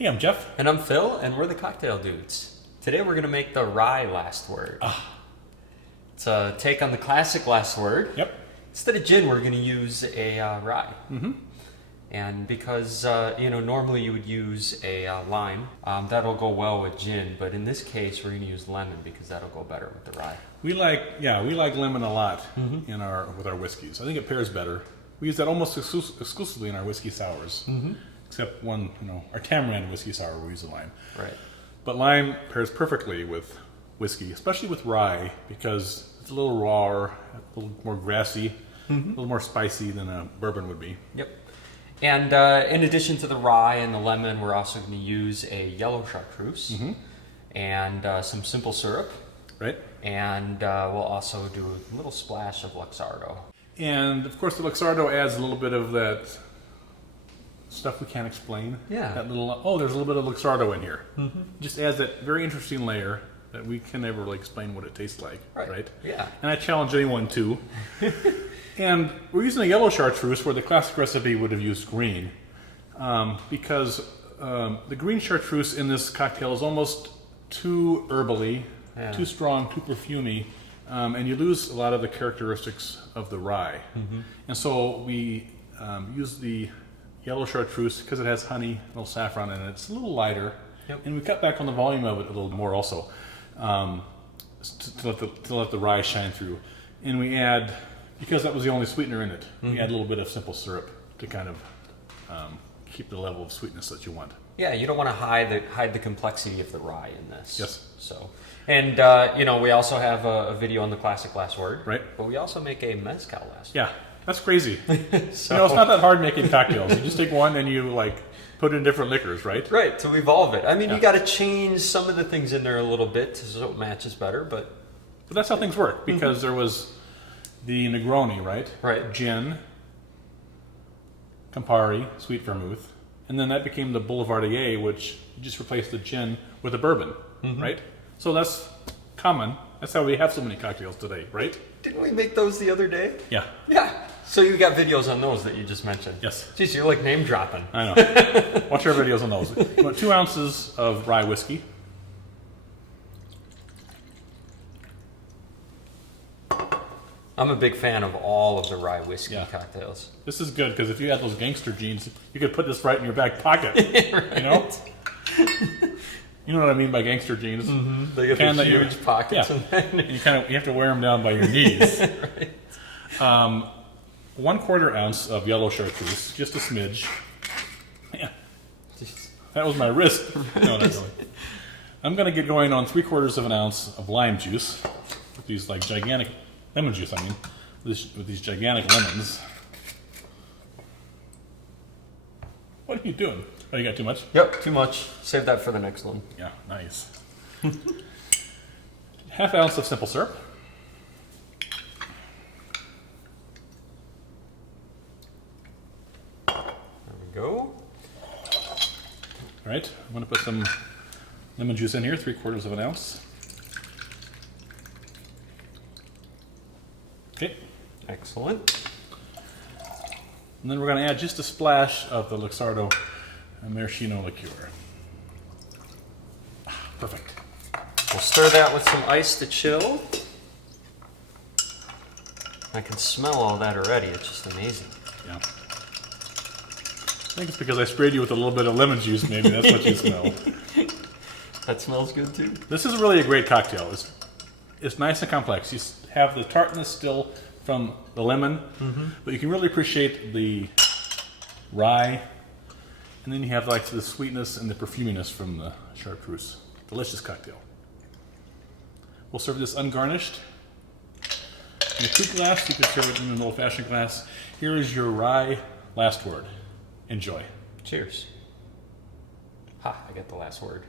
Hey, I'm Jeff. And I'm Phil, and we're the Cocktail Dudes. Today we're going to make the Rye Last Word. It's a take on the classic Last Word. Yep. Instead of gin, we're going to use a rye. Mm-hmm. And because, normally you would use a lime, that'll go well with gin. But in this case, we're going to use lemon because that'll go better with the rye. We like lemon a lot with our whiskeys. I think it pairs better. We use that almost exclusively in our whiskey sours. Mm-hmm. Except one, our tamarind whiskey sour, we use a lime. Right. But lime pairs perfectly with whiskey, especially with rye, because it's a little rawer, a little more grassy, a little more spicy than a bourbon would be. Yep. And in addition to the rye and the lemon, we're also going to use a Yellow Chartreuse and some simple syrup. Right. And we'll also do a little splash of Luxardo. And of course, the Luxardo adds a little bit of that stuff we can't explain. Yeah. That little, there's a little bit of Luxardo in here. Mm-hmm. Just adds that very interesting layer that we can never really explain what it tastes like. Right? Yeah. And I challenge anyone to. And we're using a Yellow Chartreuse where the classic recipe would have used green. Because the Green Chartreuse in this cocktail is almost too herbally, too strong, too perfumy. And you lose a lot of the characteristics of the rye. Mm-hmm. And so we use the Yellow Chartreuse because it has honey, a little saffron in it. It's a little lighter. Yep. And we cut back on the volume of it a little more also to let the rye shine through. And we add, because that was the only sweetener in it, we add a little bit of simple syrup to kind of keep the level of sweetness that you want. Yeah, you don't want to hide the complexity of the rye in this. Yes. So, and we also have a video on the classic Last Word. Right. But we also make a Mezcal Last Word. Yeah, that's crazy. So, it's not that hard making cocktails. You just take one and you put in different liquors, right? Right, to evolve it. I mean, you got to change some of the things in there a little bit so it matches better, but that's how things work, because there was the Negroni, right? Right. Gin, Campari, sweet vermouth, and then that became the Boulevardier, which you just replaced the gin with a bourbon, right? So that's common. That's how we have so many cocktails today, right? Didn't we make those the other day? Yeah. Yeah. So you got videos on those that you just mentioned? Yes. Jeez, you're like name dropping. I know. Watch our videos on those. You want 2 ounces of rye whiskey. I'm a big fan of all of the rye whiskey cocktails. This is good because if you had those gangster jeans, you could put this right in your back pocket. Right. You know what I mean by gangster jeans? Mm-hmm. They get the huge pockets. Yeah. And you have to wear them down by your knees. Right. 1/4 ounce of Yellow Chartreuse, just a smidge. Yeah. That was my wrist. No, not really. I'm going to get going on 3/4 ounce of lime juice with these gigantic lemon juice. I mean, with these gigantic lemons. What are you doing? Oh, you got too much? Yep, too much. Save that for the next one. Yeah, nice. 1/2 ounce of simple syrup. There we go. All right, I'm going to put some lemon juice in here, 3/4 ounce. Okay. Excellent. And then we're going to add just a splash of the Luxardo maraschino liqueur. Perfect. We'll stir that with some ice to chill. I can smell all that already. It's just amazing. Yeah. I think it's because I sprayed you with a little bit of lemon juice. Maybe that's what you smell. That smells good too. This is really a great cocktail. It's nice and complex. You have the tartness still from the lemon, but you can really appreciate the rye, and then you have the sweetness and the perfuminess from the chartreuse. Delicious cocktail. We'll serve this ungarnished in a coupe glass. You can serve it in an old-fashioned glass. Here is your Rye Last Word. Enjoy. Cheers. Ha, I got the last word.